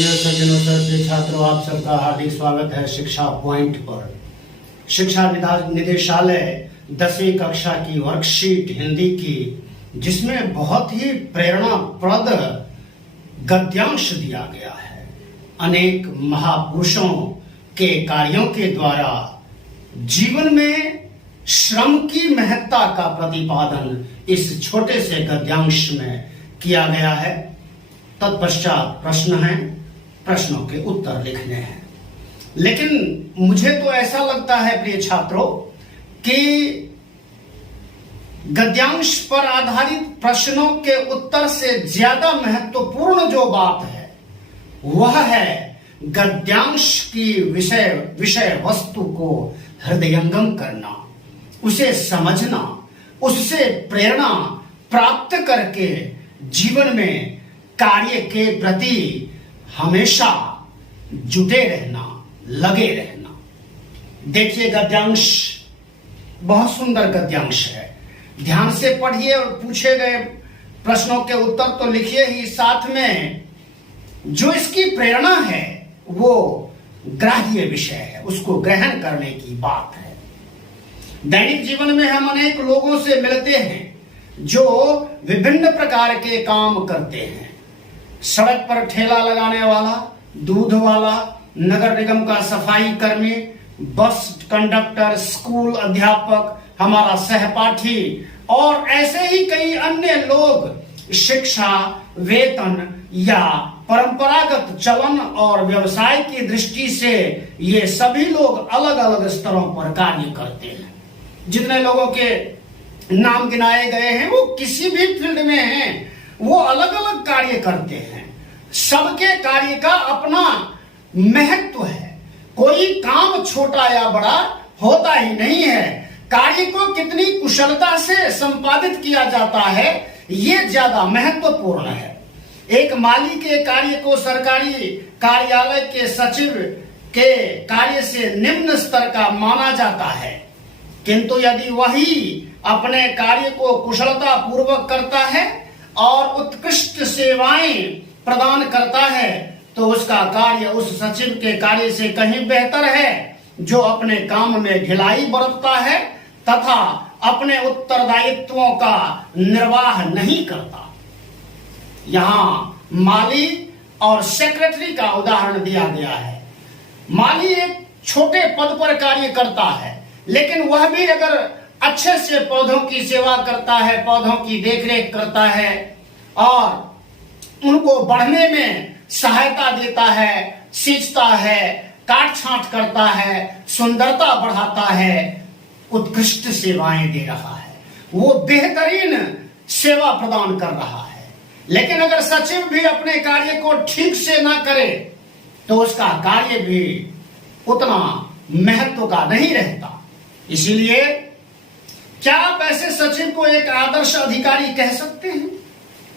प्रिय छात्रों, आप सबका हार्दिक स्वागत है शिक्षा पॉइंट पर। शिक्षा निदेशालय 10वीं कक्षा की वर्कशीट हिंदी की, जिसमें बहुत ही प्रेरणाप्रद गद्यांश दिया गया है। अनेक महापुरुषों के कार्यों के द्वारा जीवन में श्रम की महत्ता का प्रतिपादन इस छोटे से गद्यांश में किया गया है। तत्पश्चात प्रश्न हैं, प्रश्नों के उत्तर लिखने हैं। लेकिन मुझे तो ऐसा लगता है प्रिय छात्रों कि गद्यांश पर आधारित प्रश्नों के उत्तर से ज्यादा महत्वपूर्ण जो बात है वह है गद्यांश की विषय वस्तु को हृदयंगम करना, उसे समझना, उससे प्रेरणा प्राप्त करके जीवन में कार्य के प्रति हमेशा जुटे रहना, लगे रहना। देखिए, गद्यांश बहुत सुंदर गद्यांश है। ध्यान से पढ़िए और पूछे गए प्रश्नों के उत्तर तो लिखिए ही, साथ में जो इसकी प्रेरणा है वो ग्राह्य विषय है, उसको ग्रहण करने की बात है। दैनिक जीवन में हम अनेक लोगों से मिलते हैं जो विभिन्न प्रकार के काम करते हैं। सड़क पर ठेला लगाने वाला, दूध वाला, नगर निगम का सफाई कर्मी, बस कंडक्टर, स्कूल अध्यापक, हमारा सहपाठी और ऐसे ही कई अन्य लोग शिक्षा, वेतन या परंपरागत चलन और व्यवसाय की दृष्टि से ये सभी लोग अलग अलग स्तरों पर कार्य करते हैं। जितने लोगों के नाम गिनाए गए हैं वो किसी भी फील्ड में हैं, वो अलग अलग कार्य करते हैं। सबके कार्य का अपना महत्व है। कोई काम छोटा या बड़ा होता ही नहीं है। कार्य को कितनी कुशलता से संपादित किया जाता है ये ज्यादा महत्वपूर्ण है। एक माली के कार्य को सरकारी कार्यालय के सचिव के कार्य से निम्न स्तर का माना जाता है, किंतु यदि वही अपने कार्य को कुशलता पूर्वक करता है और उत्कृष्ट सेवाएं प्रदान करता है तो उसका कार्य उस सचिव के कार्य से कहीं बेहतर है जो अपने काम में ढिलाई बरतता है तथा अपने उत्तरदायित्वों का निर्वाह नहीं करता। यहाँ माली और सेक्रेटरी का उदाहरण दिया गया है। माली एक छोटे पद पर कार्य करता है, लेकिन वह भी अगर अच्छे से पौधों की सेवा करता है, पौधों की देखरेख करता है और उनको बढ़ने में सहायता देता है, सींचता है, काट छांट करता है, सुंदरता बढ़ाता है, उत्कृष्ट सेवाएं दे रहा है, वो बेहतरीन सेवा प्रदान कर रहा है। लेकिन अगर सचिव भी अपने कार्य को ठीक से ना करे तो उसका कार्य भी उतना महत्व का नहीं रहता। इसीलिए क्या आप ऐसे सचिव को एक आदर्श अधिकारी कह सकते हैं?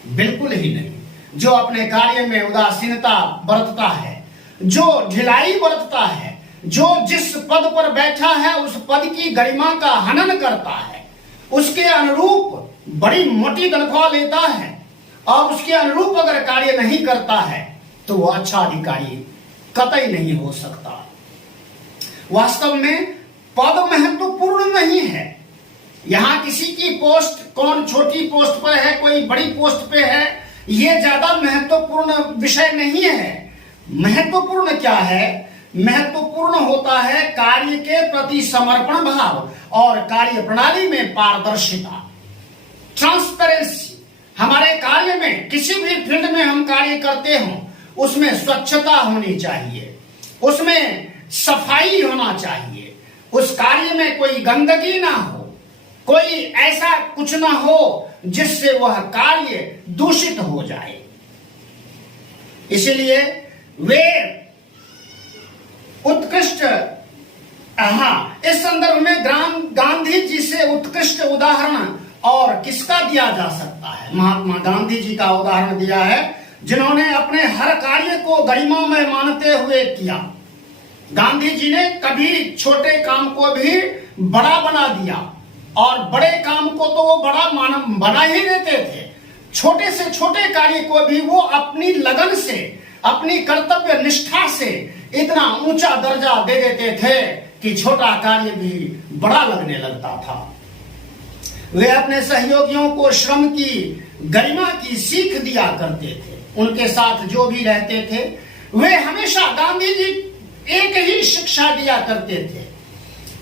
बिल्कुल ही नहीं। जो अपने कार्य में उदासीनता बरतता है, जो ढिलाई बरतता है, जो जिस पद पर बैठा है उस पद की गरिमा का हनन करता है, उसके अनुरूप बड़ी मोटी तनख्वाह लेता है और उसके अनुरूप अगर कार्य नहीं करता है तो वो अच्छा अधिकारी कतई नहीं हो सकता। वास्तव में पद महत्वपूर्ण नहीं है। यहां किसी की पोस्ट, कौन छोटी पोस्ट पर है, कोई बड़ी पोस्ट पे है, ये ज्यादा महत्वपूर्ण विषय नहीं है। महत्वपूर्ण क्या है? महत्वपूर्ण होता है कार्य के प्रति समर्पण भाव और कार्य प्रणाली में पारदर्शिता, ट्रांसपेरेंसी। हमारे कार्य में, किसी भी फील्ड में हम कार्य करते हों, उसमें स्वच्छता होनी चाहिए, उसमें सफाई होना चाहिए, उस कार्य में कोई गंदगी ना हो, कोई ऐसा कुछ ना हो जिससे वह कार्य दूषित हो जाए। इसलिए वे उत्कृष्ट, इस संदर्भ में गांधी जी से उत्कृष्ट उदाहरण और किसका दिया जा सकता है? महात्मा गांधी जी का उदाहरण दिया है, जिन्होंने अपने हर कार्य को गरिमामय मानते हुए किया। गांधी जी ने कभी छोटे काम को भी बड़ा बना दिया और बड़े काम को तो वो बड़ा बना ही देते थे। छोटे से छोटे कार्य को भी वो अपनी लगन से, अपनी कर्तव्य निष्ठा से इतना ऊंचा दर्जा दे देते थे कि छोटा कार्य भी बड़ा लगने लगता था। वे अपने सहयोगियों को श्रम की गरिमा की सीख दिया करते थे। उनके साथ जो भी रहते थे वे हमेशा गांधी जी एक ही शिक्षा दिया करते थे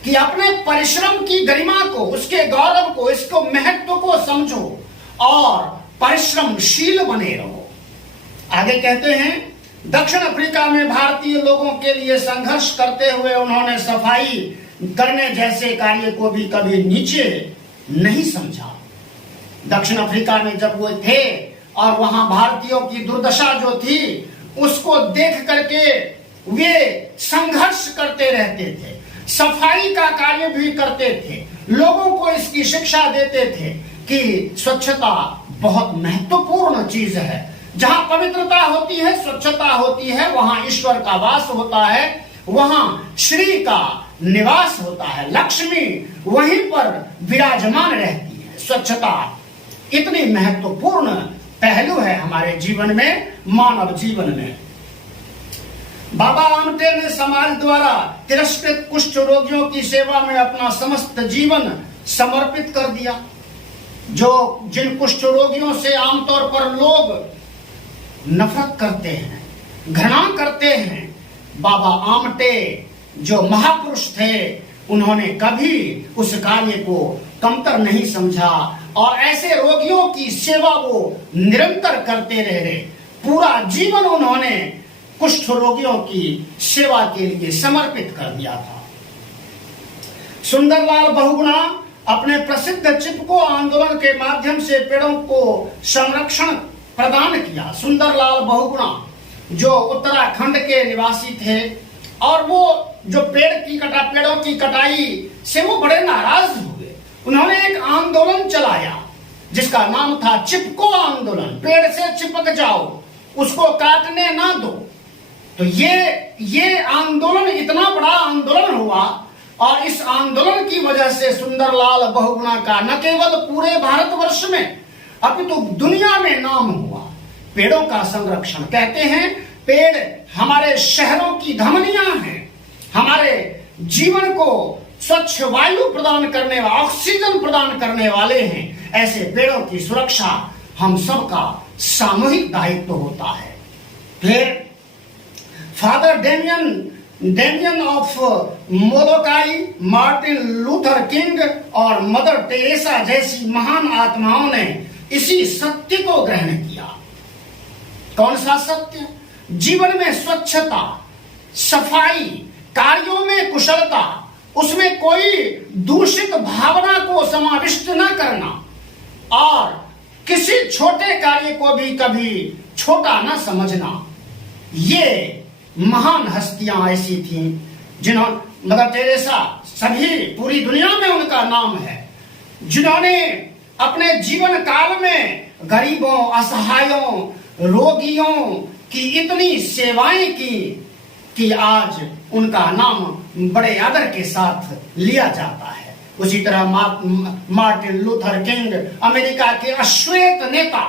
कि अपने परिश्रम की गरिमा को, उसके गौरव को, इसको महत्व को समझो और परिश्रमशील बने रहो। आगे कहते हैं, दक्षिण अफ्रीका में भारतीय लोगों के लिए संघर्ष करते हुए उन्होंने सफाई करने जैसे कार्य को भी कभी नीचे नहीं समझा। दक्षिण अफ्रीका में जब वो थे और वहां भारतीयों की दुर्दशा जो थी उसको देख करके वे संघर्ष करते रहते थे, सफाई का कार्य भी करते थे, लोगों को इसकी शिक्षा देते थे कि स्वच्छता बहुत महत्वपूर्ण चीज है। जहां पवित्रता होती है, स्वच्छता होती है, वहां ईश्वर का वास होता है, वहां श्री का निवास होता है, लक्ष्मी वहीं पर विराजमान रहती है। स्वच्छता इतनी महत्वपूर्ण पहलू है हमारे जीवन में, मानव जीवन में। बाबा आमटे ने समाज द्वारा तिरस्कृत कुष्ठ रोगियों की सेवा में अपना समस्त जीवन समर्पित कर दिया। जिन कुष्ठ रोगियों से आमतौर पर लोग नफरत करते हैं, घृणा करते हैं, बाबा आमटे जो महापुरुष थे उन्होंने कभी उस कार्य को कमतर नहीं समझा और ऐसे रोगियों की सेवा वो निरंतर करते रहे। पूरा जीवन उन्होंने कुष्ठ रोगियों की सेवा के लिए समर्पित कर दिया था। सुंदरलाल बहुगुणा अपने प्रसिद्ध चिपको आंदोलन के माध्यम से पेड़ों को संरक्षण प्रदान किया। सुंदरलाल बहुगुणा जो उत्तराखंड के निवासी थे और वो जो पेड़ों की कटाई से वो बड़े नाराज हुए। उन्होंने एक आंदोलन चलाया जिसका नाम था चिपको आंदोलन। पेड़ से चिपक जाओ, उसको काटने ना दो। तो ये आंदोलन इतना बड़ा आंदोलन हुआ और इस आंदोलन की वजह से सुंदरलाल बहुगुणा का न केवल पूरे भारतवर्ष में अपितु दुनिया में नाम हुआ। पेड़ों का संरक्षण, कहते हैं पेड़ हमारे शहरों की धमनियां हैं, हमारे जीवन को स्वच्छ वायु प्रदान करने वाले, ऑक्सीजन प्रदान करने वाले हैं। ऐसे पेड़ों की सुरक्षा हम सबका सामूहिक दायित्व होता है। फिर Father Damien of Molokai, Martin Luther King और मदर टेरेसा जैसी महान आत्माओं ने इसी सत्य को ग्रहण किया। कौन सा सत्य? जीवन में स्वच्छता, सफाई, कार्यों में कुशलता, उसमें कोई दूषित भावना को समाविष्ट न करना और किसी छोटे कार्य को भी कभी छोटा न समझना। ये महान हस्तियां ऐसी थीं जिन्होंने, मदर टेरेसा, सभी पूरी दुनिया में उनका नाम है, जिन्होंने अपने जीवन काल में गरीबों, असहायों, रोगियों की इतनी सेवाएं की कि आज उनका नाम बड़े आदर के साथ लिया जाता है। उसी तरह मार्टिन लूथर किंग, अमेरिका के अश्वेत नेता,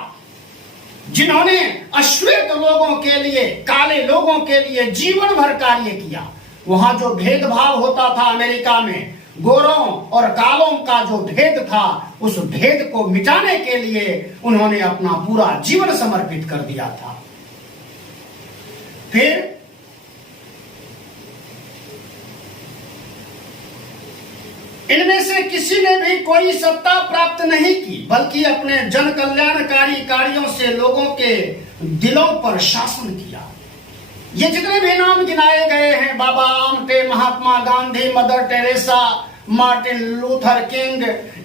जिन्होंने अश्वेत लोगों के लिए, काले लोगों के लिए जीवन भर कार्य किया। वहां जो भेदभाव होता था अमेरिका में, गोरों और कालों का जो भेद था, उस भेद को मिटाने के लिए उन्होंने अपना पूरा जीवन समर्पित कर दिया था। फिर इनमें से किसी ने भी कोई सत्ता प्राप्त नहीं की, बल्कि अपने जन कल्याणकारी कार्यों से लोगों के दिलों पर शासन किया। ये जितने भी नाम गिनाए गए हैं, Baba Amte, Mahatma Gandhi, Mother Teresa, Martin Luther King,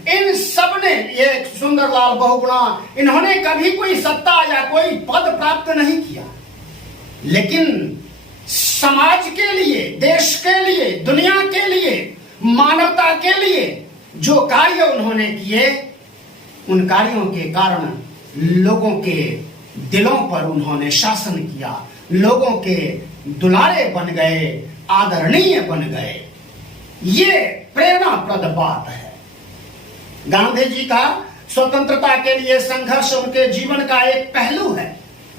इन सब ने, ये सुंदरलाल बहुगुणा, इन्होंने कभी कोई सत्ता या कोई पद प्राप्त नहीं किया, लेकिन समाज के लिए, देश के लिए, दुनिया के लिए, मानवता के लिए जो कार्य उन्होंने किए, उन कार्यों के कारण लोगों के दिलों पर उन्होंने शासन किया, लोगों के दुलारे बन गए, आदरणीय बन गए। ये प्रेरणाप्रद बात है। गांधी जी का स्वतंत्रता के लिए संघर्ष उनके जीवन का एक पहलू है।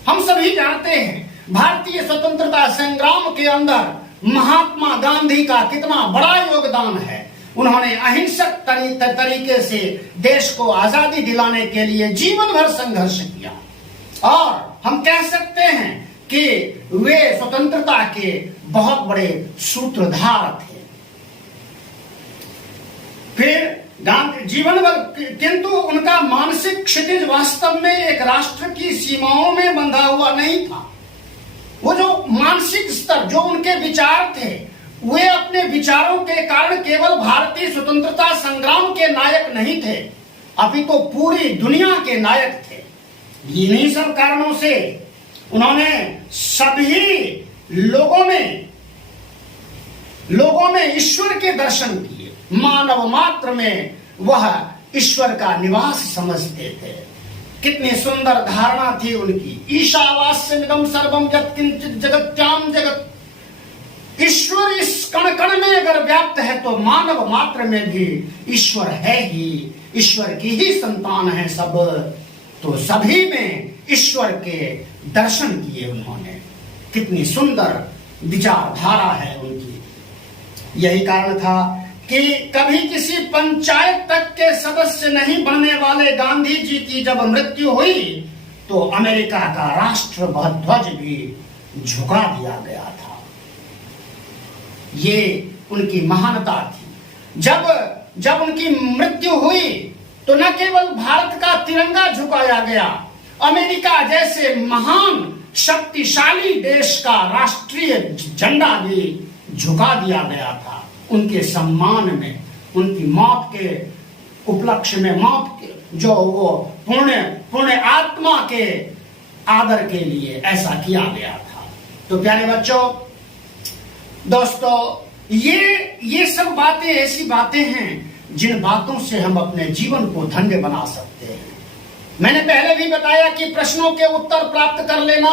हम सभी जानते हैं भारतीय स्वतंत्रता संग्राम के अंदर महात्मा गांधी का कितना बड़ा योगदान है। उन्होंने अहिंसक तरीके से देश को आजादी दिलाने के लिए जीवन भर संघर्ष किया और हम कह सकते हैं कि वे स्वतंत्रता के बहुत बड़े सूत्रधार थे। फिर गांधी जीवन भर, किंतु उनका मानसिक क्षितिज वास्तव में एक राष्ट्र की सीमाओं में बंधा हुआ नहीं था। वो जो मानसिक स्तर, जो उनके विचार थे, वे अपने विचारों के कारण केवल भारतीय स्वतंत्रता संग्राम के नायक नहीं थे, अभी तो पूरी दुनिया के नायक थे। इन्हीं सब कारणों से उन्होंने सभी लोगों में ईश्वर के दर्शन किए। मानव मात्र में वह ईश्वर का निवास समझते थे। कितनी सुंदर धारणा थी उनकी। ईशावास्यमिदं सर्वं यत्किंचित् जगत्याम जगत। ईश्वर इस कण कण में अगर व्याप्त है तो मानव मात्र में भी ईश्वर है ही। ईश्वर की ही संतान है सब, तो सभी में ईश्वर के दर्शन किए उन्होंने। कितनी सुंदर विचारधारा है उनकी। यही कारण था कि कभी किसी पंचायत तक के सदस्य नहीं बनने वाले गांधी जी की जब मृत्यु हुई तो अमेरिका का राष्ट्रध्वज भी झुका दिया गया था। ये उनकी महानता थी। जब उनकी मृत्यु हुई तो न केवल भारत का तिरंगा झुकाया गया, अमेरिका जैसे महान शक्तिशाली देश का राष्ट्रीय झंडा भी झुका दिया गया था उनके सम्मान में। उनकी मौत के उपलक्ष्य में, मौत के जो वो पुण्य आत्मा के आदर के लिए ऐसा किया गया था। तो प्यारे बच्चों, दोस्तों, ये सब बातें ऐसी बातें हैं जिन बातों से हम अपने जीवन को धन्य बना सकते हैं। मैंने पहले भी बताया कि प्रश्नों के उत्तर प्राप्त कर लेना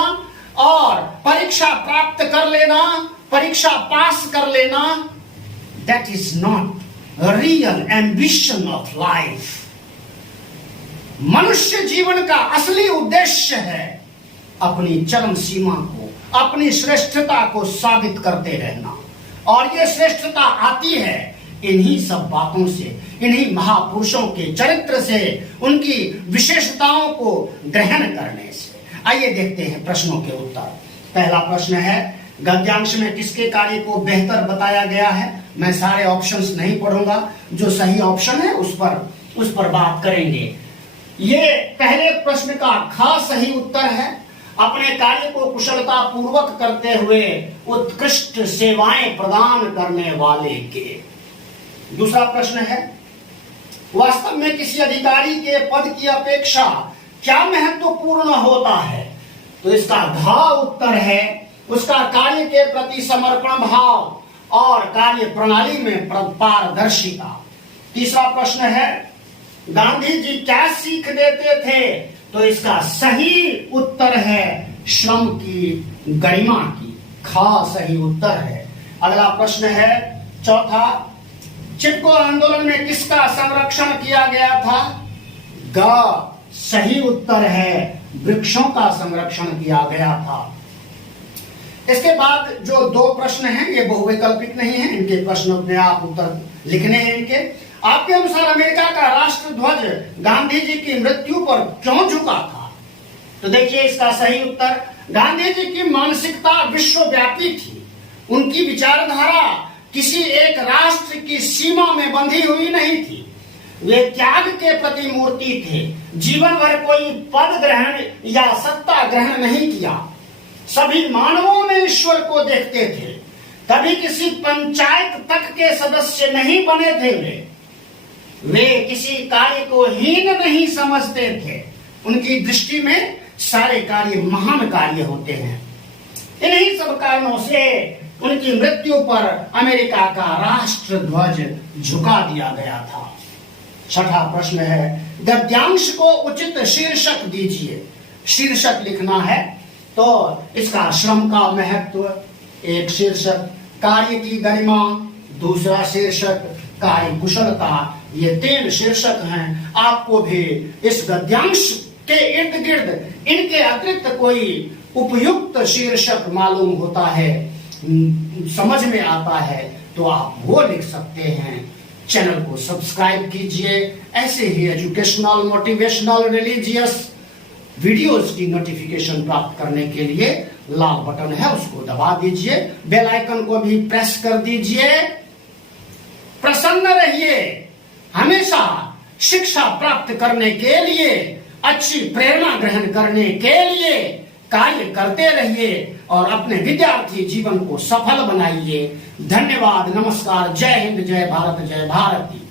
और परीक्षा प्राप्त कर लेना, परीक्षा पास कर लेना, that is not a real ambition of life। मनुष्य जीवन का असली उद्देश्य है अपनी चरम सीमा को, अपनी श्रेष्ठता को साबित करते रहना। और ये श्रेष्ठता आती है इन्हीं सब बातों से, इन्हीं महापुरुषों के चरित्र से, उनकी विशेषताओं को ग्रहण करने से। आइए देखते हैं प्रश्नों के उत्तर। पहला प्रश्न है, गद्यांश में किसके कार्य को बेहतर बताया गया है? मैं सारे ऑप्शंस नहीं पढ़ूंगा, जो सही ऑप्शन है उस पर बात करेंगे। ये पहले प्रश्न का खास सही उत्तर है। अपने कार्य को कुशलता पूर्वक करते हुए उत्कृष्ट सेवाएं प्रदान करने वाले के। दूसरा प्रश्न है, वास्तव में किसी अधिकारी के पद की अपेक्षा क्या महत्वपूर्ण होता है? तो इसका घ उत्तर है उसका कार्य के प्रति समर्पण भाव और कार्य प्रणाली में पारदर्शिता। तीसरा प्रश्न है, गांधी जी क्या सीख देते थे? तो इसका सही उत्तर है श्रम की गरिमा की। खा सही उत्तर है। अगला प्रश्न है चौथा, चिपको आंदोलन में किसका संरक्षण किया गया था? ग सही उत्तर है, वृक्षों का संरक्षण किया गया था। इसके बाद जो दो प्रश्न हैं ये बहुविकल्पिक नहीं है, इनके प्रश्न अपने आप उत्तर लिखने हैं इनके। आपके अनुसार अमेरिका का राष्ट्रध्वज गांधी जी की मृत्यु पर क्यों झुका था? तो देखिए इसका सही उत्तर, गांधी जी की मानसिकता विश्वव्यापी थी। उनकी विचारधारा किसी एक राष्ट्र की सीमा में बंधी हुई नहीं थी। वे त्याग के प्रति मूर्ति थे। जीवन भर कोई पद ग्रहण या सत्ता ग्रहण नहीं किया। सभी मानवों में ईश्वर को देखते थे। कभी किसी पंचायत तक के सदस्य नहीं बने थे। वे किसी कार्य को हीन नहीं समझते थे। उनकी दृष्टि में सारे कार्य महान कार्य होते हैं। इन्हीं सब कारणों से उनकी मृत्यु पर अमेरिका का राष्ट्रध्वज झुका दिया गया था। छठा प्रश्न है, गद्यांश को उचित शीर्षक दीजिए। शीर्षक लिखना है तो इसका श्रम का महत्व, एक शीर्षक कार्य की गरिमा, दूसरा शीर्षक कार्य कुशलता। ये तीन शीर्षक हैं। आपको भी इस गद्यांश के इर्द गिर्द इनके अतिरिक्त कोई उपयुक्त शीर्षक मालूम होता है, समझ में आता है, तो आप वो लिख सकते हैं। चैनल को सब्सक्राइब कीजिए। ऐसे ही एजुकेशनल, मोटिवेशनल, रिलीजियस वीडियोस की नोटिफिकेशन प्राप्त करने के लिए लाल बटन है, उसको दबा दीजिए। बेल आइकन को भी प्रेस कर दीजिए। प्रसन्न रहिए। हमेशा शिक्षा प्राप्त करने के लिए, अच्छी प्रेरणा ग्रहण करने के लिए कार्य करते रहिए और अपने विद्यार्थी जीवन को सफल बनाइए। धन्यवाद, नमस्कार, जय हिंद, जय भारत, जय भारती।